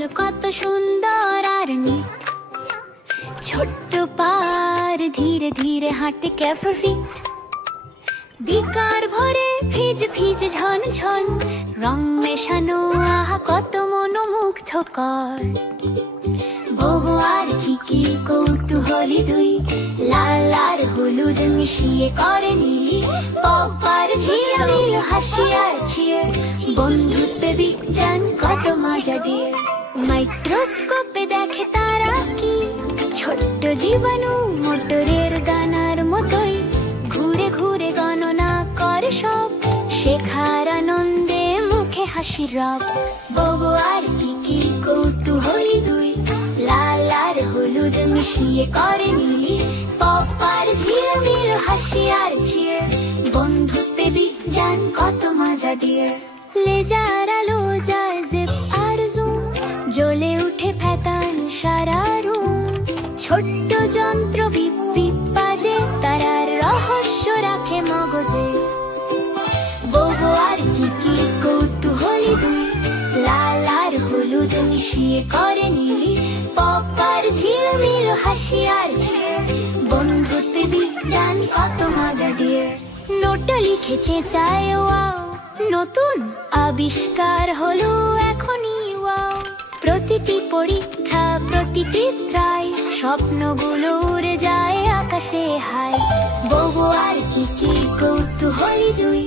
হলো কত সুন্দর আর নিট। ছোট্ট পার ধীরে ধীরে হাঁটে ক্যাফর ফিট। বিকার ভরে ভিজ ভিজ ঝন ঝন, রং মেশানো আহা কত মনোমুগ্ধকর। বহু আর কি কৌতূহলী দুই, লাল আর হলুদ মিশিয়ে করে নীলি। পপ আর ঝিলমিল হাসি আর চিয়ার, বন্ধুত্বে বিজ্ঞান কত মজা ডিয়ার। মাইক্রোস্কোপে দেখে তারা কি, ছোট্ট জীবাণু মোটরের গানার মতোই। ঘুরে ঘুরে গণনা করে সব, শেখার আনন্দে মুখে হাসি রব। বহু আর কি কৌতূহলী দুই, লাল আর হলুদ মিশিয়ে করে নীলি। পপ আর ঝিলমিল হাসি আর চিয়ার, বন্ধুত্বে বিজ্ঞান কত মজা ডিয়ার। লেজার আলো যায় জিপ আর জুম, জ্বলে উঠে ফ্যাতান সারা রুম। ছোট্ট যন্ত্র বিপ বিপ বাজে, তারার রহস্য রাখে মগজে। বহু আর কি কৌতূহলী দুই, লাল আর হলুদ মিশিয়ে করে নীলি। পপ আর ঝিলমিল হাসি আর চিয়ার, বন্ধুত্বে বিজ্ঞান কত মজা ডিয়ার। নোটটা লিখেছে চায় ওয়াও, নতুন আবিষ্কার হলো এখনই ওয়াও। প্রতিটি পরীক্ষা প্রতিটি ট্রাই, স্বপ্নগুলো উড়ে যায় আকাশে হাই। বহু আর কি কৌতূহলী দুই,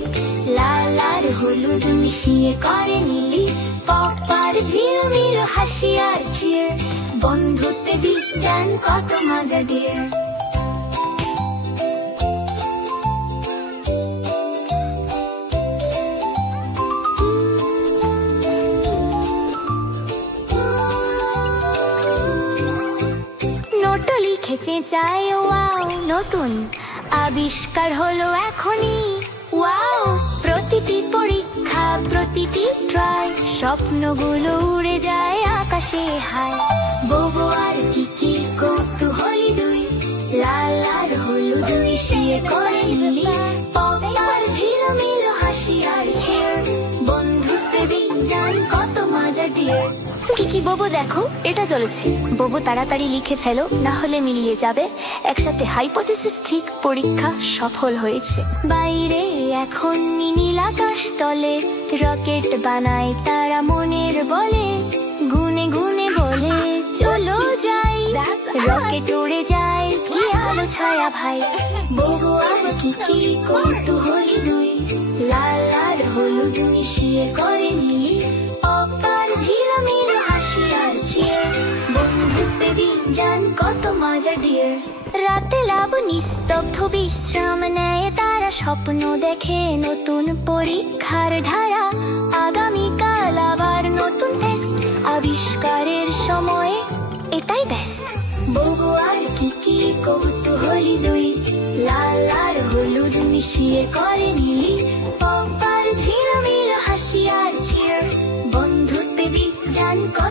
লাল আর হলুদ মিশিয়ে করে নীলি। পপ আর ঝিলমিল হাসি আর চিয়ার, বন্ধুত্বে বিজ্ঞান কত মজা ডিয়ার। নোটটা লিখেছে চায় ওয়াও, নতুন আবিষ্কার হলো এখনই ওয়াও। প্রতিটি পরীক্ষা প্রতিটি ট্রাই, স্বপ্নগুলো উড়ে যায় আকাশে হাই। বহু আর কি কৌতূহলী দুই, লাল আর হলুদ মিশিয়ে করে নীলি। পপ আর ঝিলমিল হাসি আর চিয়ার, বন্ধুত্বে বিজ্ঞান কত মজা ডিয়ার। কি বাবু দেখো এটা চলেছে। বাবু তাড়াতাড়ি লিখে ফেলো, না হলে মিলিয়ে যাবে। একসাথে হাইপোথিসিস ঠিক, পরীক্ষা সফল হয়েছে। বাইরে এখন নীল আকাশ তলে, রকেট বানায় তারা মনের বলে। গুনে গুনে বলে চলো যাই, রকেট উড়ে যায় কি আলো ছায়া ভাই। বহু আর কি কৌতূহলী দুই, লাল আর হলুদ মিশিয়ে করে নীলি। পপ আর ঝিলমিল হাসি আর চিয়ার, বন্ধুত্বে বিজ্ঞান কত মজা ডিয়ার। রাতে লাভ নিস্তব্ধ বিশ্রাম নেয় তারা, স্বপ্ন দেখে নতুন পরীক্ষার ধারা। আগামীকাল আবার নতুন টেস্ট, আবিষ্কারের সময়ে এটাই বেস্ট। বহু আর কি কৌতূহলী দুই, লাল আর হলুদ মিশিয়ে করে নীলি। পপ আর ঝিলমিল হাসি আর চিয়ার, বন্ধুত্বে বিজ্ঞান।